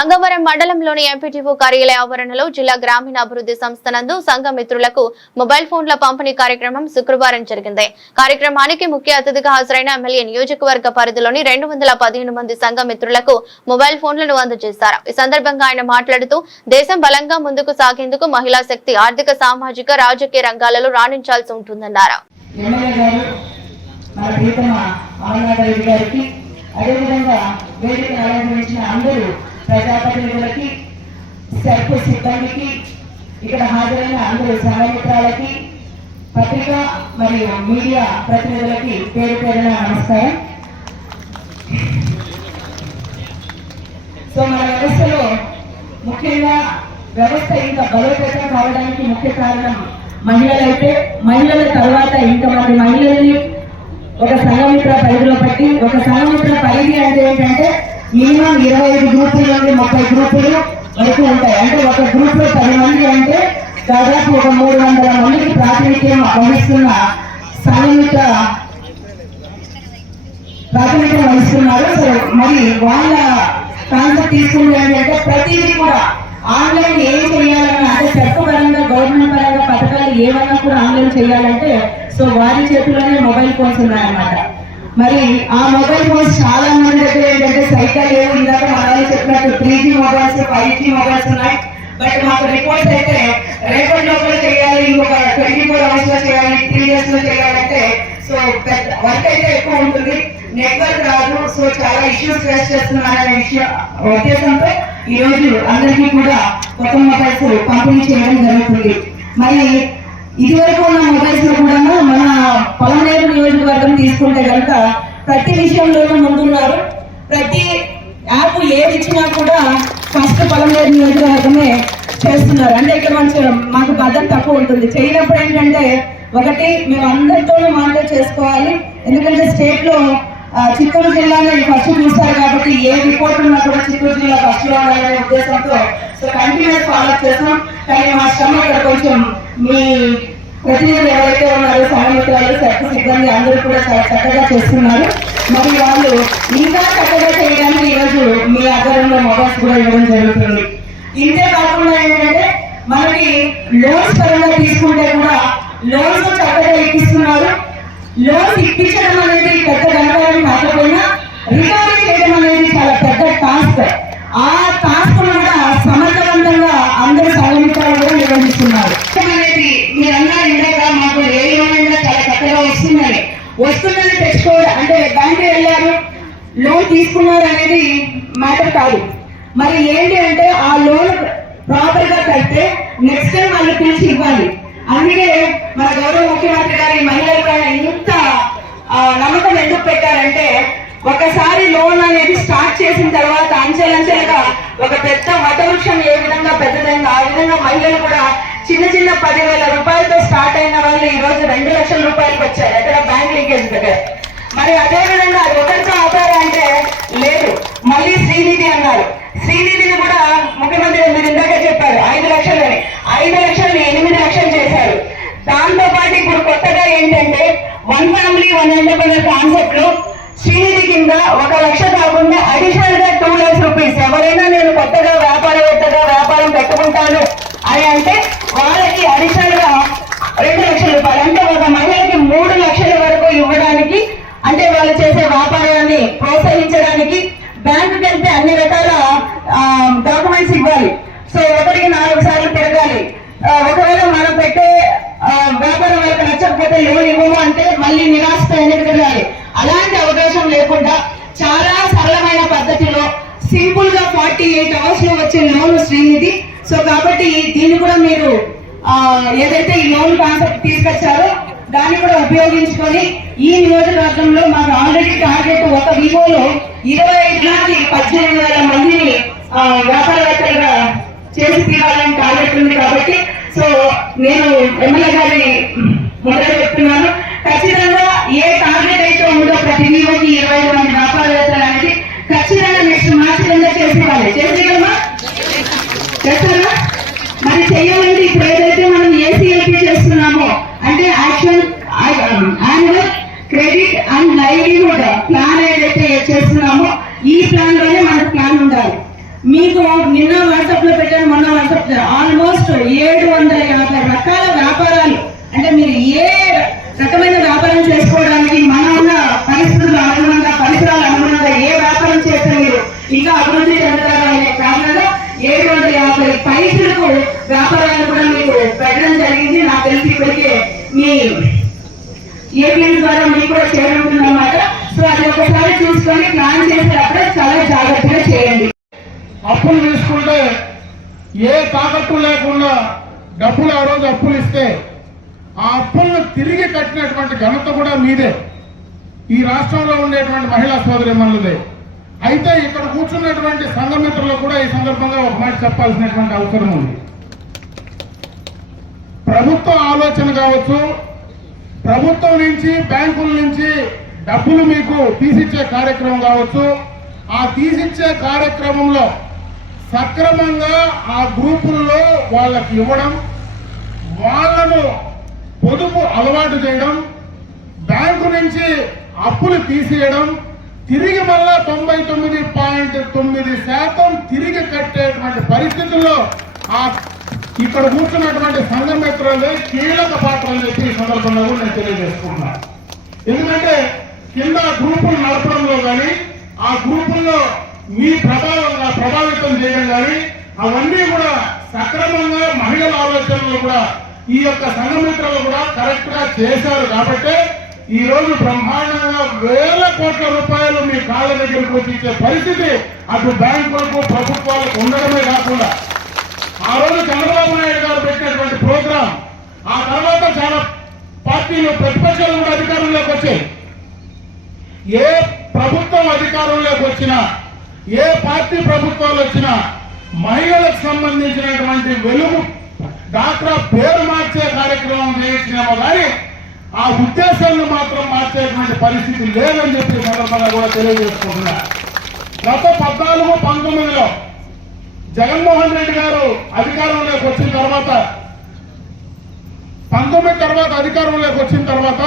గంగవరం మండలంలోని ఎంపీటీఓ కార్యాలయ ఆవరణలో జిల్లా గ్రామీణాభివృద్ధి సంస్థ నందు సంఘ మిత్రులకు మొబైల్ ఫోన్ల పంపిణీ కార్యక్రమం శుక్రవారం జరిగింది. కార్యక్రమానికి ముఖ్య అతిథిగా హాజరైన ఎమ్మెల్యే నియోజకవర్గ పరిధిలోని 215 మంది సంఘ మిత్రులకు మొబైల్ ఫోన్లను అందజేశారు. ఈ సందర్భంగా ఆయన మాట్లాడుతూ దేశం బలంగా ముందుకు సాగేందుకు మహిళా శక్తి ఆర్థిక, సామాజిక, రాజకీయ రంగాలలో రాణించాల్సి ఉంటుందన్నారు. అదేవిధంగా వేదిక అలంకరించిన అందరూ ప్రజాప్రతినిధులకి, సర్పు సిబ్బందికి, ఇక్కడ హాజరైన అందరూ సహమిత్రాలకి, పత్రిక మరియు మీడియా ప్రతినిధులకి పేరు పేరున నమస్కారం. సో మన వ్యవస్థలో ముఖ్యంగా వ్యవస్థ ఇంకా బలోపేతం కావడానికి ముఖ్య కారణం మహిళలైతే, మహిళల తర్వాత ఇంతమంది మహిళల్ని ఒక సంఘమిత్ర పరిధిలో పెట్టి, ఒక సంఘమిత్ర పరిధి అంటే ఏంటంటే మినిమం 25 గ్రూపుల నుండి 30 గ్రూపులు వరకు ఉంటాయి. అంటే ఒక గ్రూప్ లో 10 మంది అంటే దాదాపు ఒక 300 మందికి ప్రాతినిధ్యం వహిస్తున్న సంఘమిత్ర ప్రాతినిధ్యం వహిస్తున్నారు. సో మరి వాళ్ళ కాన్సెప్ట్ తీసుకుంటే ఏంటంటే ప్రతిదీ కూడా ఆన్లైన్ ఏం చేయాలన్నా, అంటే చట్టపరంగా గవర్నమెంట్ పరంగా పథకాలు ఏమన్నా కూడా ఆన్లైన్ చేయాలంటే సో వారి చేతిలోనే మొబైల్ ఫోన్స్ ఉన్నాయన్నమాట. మరి ఆ మొబైల్ ఫోన్స్ చాలా మంది దగ్గర ఏంటంటే సైకిల్ ఏమి ఇందాక మనం చెప్పినట్టు 3G మొబైల్స్, 5G మొబైల్స్ ఉన్నాయి. బట్ మాకు రిపోర్ట్స్ అయితే రేపటి లోపల చేయాలి, ఇంకొక 24 hours లో చేయాలి, 3 years లో చేయాలంటే సో వర్క్ అయితే ఎక్కువ ఉంటుంది, నెట్వర్క్ రాదు. సో చాలా ఇష్యూస్ ఫేస్ చేస్తున్నారనే ఉద్దేశంతో ఈ రోజు అందరికీ కూడా కొత్త మొబైల్స్ పంపిణీ చేయడం జరుగుతుంది. మరి ఇదివరకు ఉన్న మొబైల్స్ లో కూడా మన పొలంనేరు నియోజకవర్గం తీసుకుంటే కనుక ప్రతి విషయంలోనూ ముందున్నారు. ప్రతి యాప్ ఏది ఇచ్చినా కూడా ఫస్ట్ పొలంనేరు నియోజకవర్గమే చేస్తున్నారు. అంటే ఇక్కడ మాకు బద్దం తక్కువ ఉంటుంది. చేయనప్పుడు ఏంటంటే ఒకటి మేము అందరితోనూ మానిటర్ చేసుకోవాలి. ఎందుకంటే స్టేట్ లో చిత్తూరు జిల్లాని ఫస్ట్ చూస్తారు కాబట్టి ఏ రిపోర్ట్ ఉన్నా కూడా చిత్తూరు జిల్లా ఫస్ట్ లో ఉండాలనే ఉద్దేశంతో సో కంటిన్యూస్ ఫాలో చేస్తాం. కానీ మా శ్రమ ఇక్కడ కొంచెం మీ ప్రతినిధులు ఎవరైతే ఉన్నారో సహమిత్రాలు, సర్పు సిబ్బంది అందరూ కూడా చాలా చక్కగా చేస్తున్నారు. మరి వాళ్ళు ఇంకా చక్కగా చేయడానికి ఈరోజు మీ ఆధ్వర్యంలో మొబైల్స్ కూడా ఇవ్వడం జరుగుతుంది. ఇంతే కాకుండా ఏంటంటే మనకి లోన్స్ పరంగా తీసుకుంటే కూడా లోన్స్ చక్కగా ఇప్పిస్తున్నారు. లోన్స్ ఇప్పించడం అనేది పెద్ద గణకారం కాకపోయినా రికవరీ చేయడం అనేది చాలా పెద్ద టాస్క్. ఆ టాస్క్ కూడా సమర్థవంతంగా అందరూ సహమిత్రాలు కూడా నిర్వహిస్తున్నారు. అనేది మీరందరూ ఇందాక మాకు ఏ లోన్ చాలా చక్కగా వస్తుందని తెచ్చుకోవడం అంటే బ్యాంకు వెళ్ళారు, లోన్ తీసుకున్నారు అనేది మ్యాటర్ కాదు. మరి ఏంటి అంటే ఆ లోన్ ప్రాపర్ గా కడితే నెక్స్ట్ టైం వాళ్ళు పిలిచి ఇవ్వాలి. అందుకే మన గౌరవ ముఖ్యమంత్రి గారి మహిళలపై ఇంత నమ్మకం ఎందుకు పెట్టారంటే ఒకసారి లోన్ అనేది స్టార్ట్ చేసిన తర్వాత అంచెలంచెలుగా ఒక పెద్ద వటవృక్షం ఏ విధంగా పెద్దదైందో ఆ విధంగా మహిళలు కూడా చిన్న చిన్న 10,000 రూపాయలతో స్టార్ట్ అయిన వాళ్ళు ఈ రోజు 2 లక్షల రూపాయలకు వచ్చారు ఎక్కడ బ్యాంక్ లింకేజ్ దగ్గర. మరి అదే విధంగా అది ఒకరితో ఆపారా అంటే లేదు, మళ్ళీ శ్రీనిధి అన్నారు. శ్రీనిధిని కూడా ముఖ్యమంత్రి మీరు ఇందాక చెప్పారు 5 లక్షలని, 5 లక్షల్ని 8 లక్షలు చేశారు. దాంతో పాటు ఇప్పుడు కొత్తగా ఏంటంటే 1 family 1 enterprise కాన్సెప్ట్ లో శ్రీనిధి కింద 1 లక్ష కాకుండా అడిషనల్ గా 2 lakhs రూపీస్ ఎవరైనా నేను కొత్తగా వ్యాపారం పెట్టుకుంటాను అని అంటే వాళ్ళకి అడిషనల్ గా 2 లక్షల రూపాయలు, అంటే ఒక మహిళకి 3 లక్షల వరకు ఇవ్వడానికి, అంటే వాళ్ళు చేసే వ్యాపారాన్ని ప్రోత్సహించడానికి బ్యాంకుకి వెళ్తే అన్ని రకాల డాక్యుమెంట్స్ ఇవ్వాలి. సో ఒకరికి 4 సార్లు తిరగాలి. ఒకవేళ మనం పెట్టే వ్యాపారం వాళ్ళకి నచ్చకపోతే లోన్ ఇవ్వము అంటే మళ్ళీ నిరాశతో ఎందుకు తిరగాలి. అలాంటి అవకాశం లేకుండా చాలా సరళమైన పద్ధతిలో సింపుల్ గా 48 hours లో వచ్చే లోన్ శ్రీనిధి. సో కాబట్టి దీన్ని కూడా మీరు ఏదైతే ఈ లోన్ కాన్సెప్ట్ తీసుకొచ్చారో దాన్ని కూడా ఉపయోగించుకొని ఈ నియోజకవర్గంలో మాకు ఆల్రెడీ టార్గెట్ ఒక వివోలో 25 నుంచి 18,000 మందిని వ్యాపారవేత్తలుగా చేసి తీరాలని టార్గెట్ ఉంది. కాబట్టి సో నేను ఎమ్మెల్యే గారి మొదలు చెప్తున్నాను, ఖచ్చితంగా ఏ టార్గెట్ అయితే ఉందో ప్రతి వివోకి 25 మంది వ్యాపారవేత్తలు అనేది ఖచ్చితంగా నెక్స్ట్ మార్చి చేసేవాళ్ళు చేసేయగలమా, చేస్తారా? మరి చెయ్యాలంటే ఇప్పుడు ఏదైతే మనం ఏసీఎల్పీ చేస్తున్నామో అంటే annual credit and livelihood plan ఏదైతే చేస్తున్నామో ఈ ప్లాన్ లోనే మనకు ప్లాన్ ఉండాలి. మీకు నిన్న వాట్సాప్ లో పెట్టాను, మొన్న వాట్సాప్ ఆల్మోస్ట్ 750 రకాల వ్యాపారాలు, అంటే మీరు ఏ రకమైన వ్యాపారం చేసుకోవడానికి మన ఉన్న పరిస్థితులు అనుగుణంగా, పరిసరాలు అనుగుణంగా ఏ వ్యాపారం చేస్తే మీరు ఇంకా అభివృద్ధి చెందుతారు అనే కారణంగా 750 పైసలకు వ్యాపారాలు కూడా మీకు పెట్టడం జరిగింది. నాకు తెలిసి ఇప్పటికే మీ ఏపీఎం ద్వారా మీకు కూడా చేరుతుంది అన్నమాట. సో అది ఒకసారి చూసుకొని ప్లాన్ చేసేటప్పుడే చాలా జాగ్రత్తగా చేయండి. అప్పులు తీసుకుంటే ఏ తాకట్టు లేకుండా డబ్బులు ఆ రోజు అప్పులు ఇస్తే ఆ అప్పులను తిరిగి కట్టినటువంటి ఘనత కూడా మీదే, ఈ రాష్ట్రంలో ఉండేటువంటి మహిళా సోదరిమణులదే. అయితే ఇక్కడ కూర్చున్నటువంటి సంఘమిత్రులు కూడా ఈ సందర్భంగా ఒక మాట చెప్పాల్సినటువంటి అవసరం ఉంది. ప్రభుత్వ ఆలోచన కావచ్చు, ప్రభుత్వం నుంచి బ్యాంకుల నుంచి డబ్బులు మీకు తీసిచ్చే కార్యక్రమం కావచ్చు, ఆ తీసిచ్చే కార్యక్రమంలో సక్రమంగా ఆ గ్రూపుల్లో వాళ్ళకి ఇవ్వడం, వాళ్ళను పొదుపు అలవాటు చేయడం, బ్యాంకు నుంచి అప్పులు తీసేయడం, తిరిగి మళ్ళా 99.9% తిరిగి కట్టేటువంటి పరిస్థితుల్లో ఆ ఇక్కడ కూర్చున్నటువంటి సంఘమిత్రులే కీలక పాత్రలు చెప్పి ఈ సందర్భంగా కూడా నేను తెలియజేసుకుంటున్నాను. ఎందుకంటే కింద గ్రూపులు నడపడంలో కానీ, ఆ గ్రూపుల్లో మీ ప్రభావితం చేయడం కానీ, అవన్నీ కూడా సక్రమంగా మహిళల ఆలోచనలు కూడా ఈ యొక్క సంఘమిత్రులు కూడా కరెక్ట్ గా చేశారు. కాబట్టి ఈ రోజు బ్రహ్మాండంగా వేల కోట్ల రూపాయలు మీ కాళ్ళ దగ్గరకు వచ్చి ఇచ్చే పరిస్థితి అటు బ్యాంకులకు, ప్రభుత్వాలకు ఉండడమే కాకుండా, ఆ రోజు చంద్రబాబు నాయుడు గారు పెట్టినటువంటి ప్రోగ్రాం, ఆ తర్వాత చాలా పార్టీలు ప్రతిపక్షాలు కూడా అధికారంలోకి వచ్చాయి. ఏ ప్రభుత్వం అధికారంలోకి వచ్చినా, ఏ పార్టీ ప్రభుత్వాలు వచ్చినా మహిళలకు సంబంధించినటువంటి వెలుగు డాక్రా పేరు మార్చే కార్యక్రమం చేయించినామో కానీ ఆ ఉద్దేశాన్ని మాత్రం మార్చేటువంటి పరిస్థితి లేదని చెప్పి సందర్భంగా కూడా తెలియజేసుకుంటున్నా. గత 14-19లో జగన్మోహన్ రెడ్డి గారు అధికారంలోకి వచ్చిన తర్వాత, 19 తర్వాత అధికారంలోకి వచ్చిన తర్వాత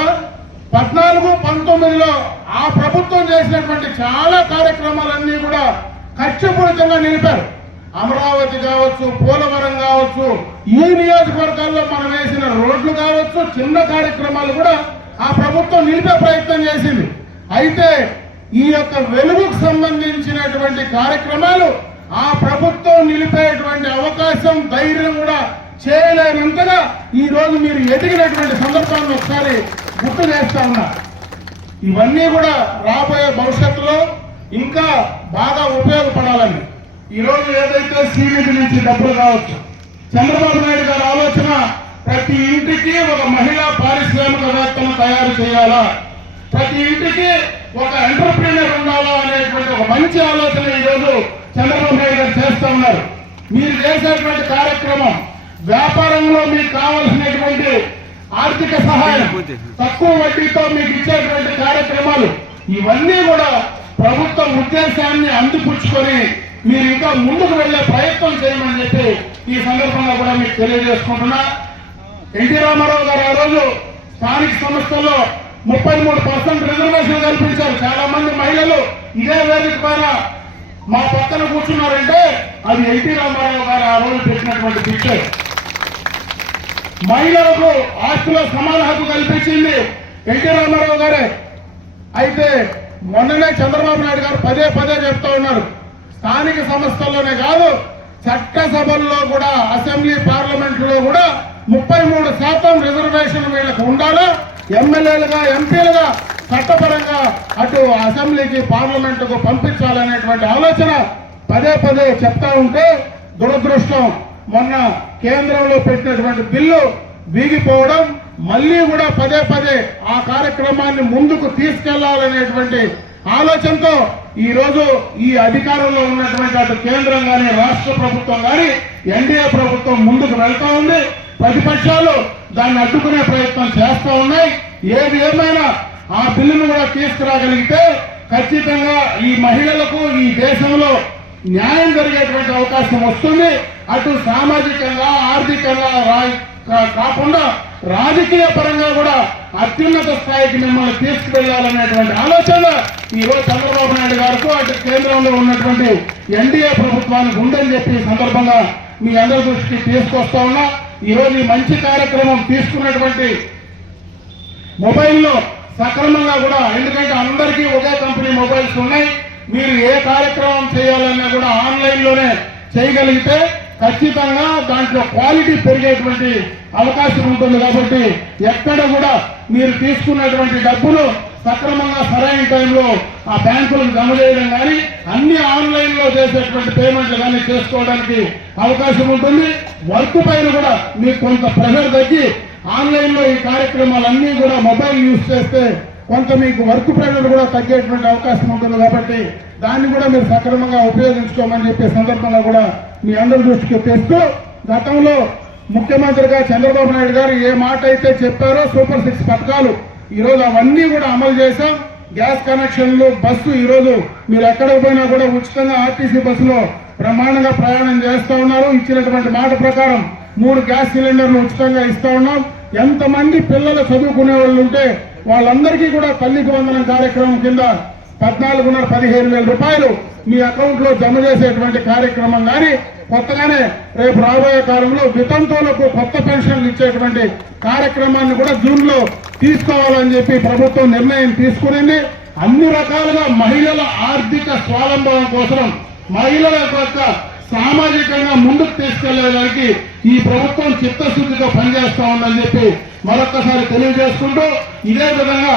14-19లో ఆ ప్రభుత్వం చేసినటువంటి చాలా కార్యక్రమాలన్నీ కూడా కక్షపూరితంగా నిలిపారు. అమరావతి కావచ్చు, పోలవరం కావచ్చు, ఈ నియోజకవర్గాల్లో మనం వేసిన రోడ్లు కావచ్చు, చిన్న కార్యక్రమాలు కూడా ఆ ప్రభుత్వం నిలిపే ప్రయత్నం చేసింది. అయితే ఈ యొక్క వెలుగుకు సంబంధించినటువంటి కార్యక్రమాలు ఆ ప్రభుత్వం నిలిపేటువంటి అవకాశం, ధైర్యం కూడా చేయలేనంతగా ఈ రోజు మీరు ఎదిగినటువంటి సందర్భాన్ని ఒకసారి గుర్తు చేస్తా ఉన్నా. ఇవన్నీ కూడా రాబోయే భవిష్యత్తులో ఇంకా బాగా ఉపయోగపడాలని ఈ రోజు ఏదైతే సీనిధి నుంచి డబ్బులు కావచ్చు, చంద్రబాబు నాయుడు గారి ఆలోచన ప్రతి ఇంటికి ఒక మహిళా పారిశ్రామికవేత్తను తయారు చేయాలా, ప్రతి ఇంటికి ఒక ఎంటర్ప్రీనర్ ఉండాలా అనేటువంటి ఒక మంచి ఆలోచన ఈ రోజు చంద్రబాబు నాయుడు గారు చేస్తా ఉన్నారు. మీరు చేసేటువంటి కార్యక్రమం, వ్యాపారంలో మీకు కావాల్సినటువంటి ఆర్థిక సహాయం, తక్కువ వడ్డీతో మీకు ఇచ్చేటువంటి కార్యక్రమాలు, ఇవన్నీ కూడా ప్రభుత్వ ఉద్దేశాన్ని అందిపుచ్చుకొని మీరు ఇంకా ముందుకు వెళ్లే ప్రయత్నం చేయమని చెప్పి ఈ సందర్భంగా కూడా మీకు తెలియజేసుకుంటున్నా. ఎన్టీ రామారావు గారు ఆ రోజు స్థానిక సంస్థల్లో 33% రిజర్వేషన్ కల్పించారు. చాలా మంది మహిళలు ఇదే వేదిక పైన మా పక్కన కూర్చున్నారంటే అది ఎన్టీ రామారావు గారు ఆ రోజు పెట్టినటువంటి పిక్చర్. మహిళలకు ఆస్తిలో సమాన హక్కు కల్పించింది ఎన్టీ రామారావు గారే. అయితే మొన్ననే చంద్రబాబు నాయుడు గారు పదే పదే చెప్తా ఉన్నారు, స్థానిక సంస్థల్లోనే కాదు చట్టసభల్లో కూడా, అసెంబ్లీ పార్లమెంట్లో కూడా 33% రిజర్వేషన్ వీళ్ళకు ఉండాలా, ఎమ్మెల్యేలుగా, ఎంపీలుగా చట్టపరంగా అటు అసెంబ్లీకి, పార్లమెంటుకు పంపించాలనేటువంటి ఆలోచన పదే పదే చెప్తా ఉంటే దురదృష్టం మొన్న కేంద్రంలో పెట్టినటువంటి బిల్లు వీగిపోవడం, మళ్ళీ కూడా పదే పదే ఆ కార్యక్రమాన్ని ముందుకు తీసుకెళ్లాలనేటువంటి ఆలోచనతో ఈ రోజు ఈ అధికారంలో ఉన్నటువంటి అటు కేంద్రం కానీ, రాష్ట్ర ప్రభుత్వం కానీ, ఎన్డీఏ ప్రభుత్వం ముందుకు వెళ్తా ఉంది. ప్రతిపక్షాలు దాన్ని అడ్డుకునే ప్రయత్నం చేస్తా ఉన్నాయి. ఏది ఏమైనా ఆ బిల్లును కూడా తీసుకురాగలిగితే ఖచ్చితంగా ఈ మహిళలకు ఈ దేశంలో న్యాయం జరిగేటువంటి అవకాశం వస్తుంది. అటు సామాజికంగా, ఆర్థికంగా కాకుండా రాజకీయ పరంగా కూడా అత్యున్నత స్థాయికి మిమ్మల్ని తీసుకువెళ్లాలనేటువంటి ఆలోచన ఈ రోజు చంద్రబాబు నాయుడు గారికి అటు కేంద్రంలో ఉన్నటువంటి ఎన్డీఏ ప్రభుత్వానికి ఉందని చెప్పి ఈ సందర్భంగా మీ అందరి దృష్టికి తీసుకొస్తా ఉన్నా. ఈ రోజు ఈ మంచి కార్యక్రమం తీసుకున్నటువంటి మొబైల్లో సక్రమంగా కూడా, ఎందుకంటే అందరికీ ఒకే కంపెనీ మొబైల్స్ ఉన్నాయి, మీరు ఏ కార్యక్రమం చేయాలన్నా కూడా ఆన్లైన్ లోనే చేయగలిగితే ఖచ్చితంగా దాంట్లో క్వాలిటీ పెరిగేటువంటి అవకాశం ఉంటుంది. కాబట్టి ఎక్కడ కూడా మీరు తీసుకున్నటువంటి డబ్బులు సక్రమంగా సరైన టైంలో ఆ బ్యాంకులకు జమ చేయడం కానీ అన్ని ఆన్లైన్ లో చేసేటువంటి పేమెంట్లు కానీ చేసుకోవడానికి అవకాశం ఉంటుంది. వర్క్ పైన కూడా మీకు కొంత ప్రెషర్ తగ్గి ఆన్లైన్ లో ఈ కార్యక్రమాలన్నీ కూడా మొబైల్ యూజ్ చేస్తే కొంత మీకు వర్క్ ప్రెషర్ కూడా తగ్గేటువంటి అవకాశం ఉంటుంది. కాబట్టి దాన్ని కూడా మీరు సక్రమంగా ఉపయోగించుకోమని చెప్పే సందర్భంగా కూడా మీ అందరి దృష్టికి తెస్తూ, గతంలో ముఖ్యమంత్రిగా చంద్రబాబు నాయుడు గారు ఏ మాట అయితే చెప్పారో సూపర్ 6 పథకాలు ఈరోజు అవన్నీ కూడా అమలు చేశాం. గ్యాస్ కనెక్షన్లు, బస్సు ఈరోజు మీరు ఎక్కడికి పోయినా కూడా ఉచితంగా ఆర్టీసీ బస్సులో బ్రహ్మాండంగా ప్రయాణం చేస్తా ఉన్నారు. ఇచ్చినటువంటి మాట ప్రకారం 3 గ్యాస్ సిలిండర్లు ఉచితంగా ఇస్తా ఉన్నాం. ఎంతమంది పిల్లలు చదువుకునే వాళ్ళు ఉంటే వాళ్ళందరికీ కూడా తల్లికి వందనం కార్యక్రమం కింద 14,15,000 రూపాయలు మీ అకౌంట్ లో జమ చేసేటువంటి కార్యక్రమం కానీ, కొత్తగానే రేపు రాబోయే కాలంలో వితంతువులకు కొత్త పెన్షన్లు ఇచ్చేటువంటి కార్యక్రమాన్ని కూడా జూన్ లో తీసుకోవాలని చెప్పి ప్రభుత్వం నిర్ణయం తీసుకునింది. అన్ని రకాలుగా మహిళల ఆర్థిక స్వావలంబన కోసం, మహిళల యొక్క సామాజికంగా ముందుకు తీసుకెళ్లేదానికి ఈ ప్రభుత్వం చిత్తశుద్ధితో పనిచేస్తా ఉందని చెప్పి మరొక్కసారి తెలియజేసుకుంటూ, ఇదే విధంగా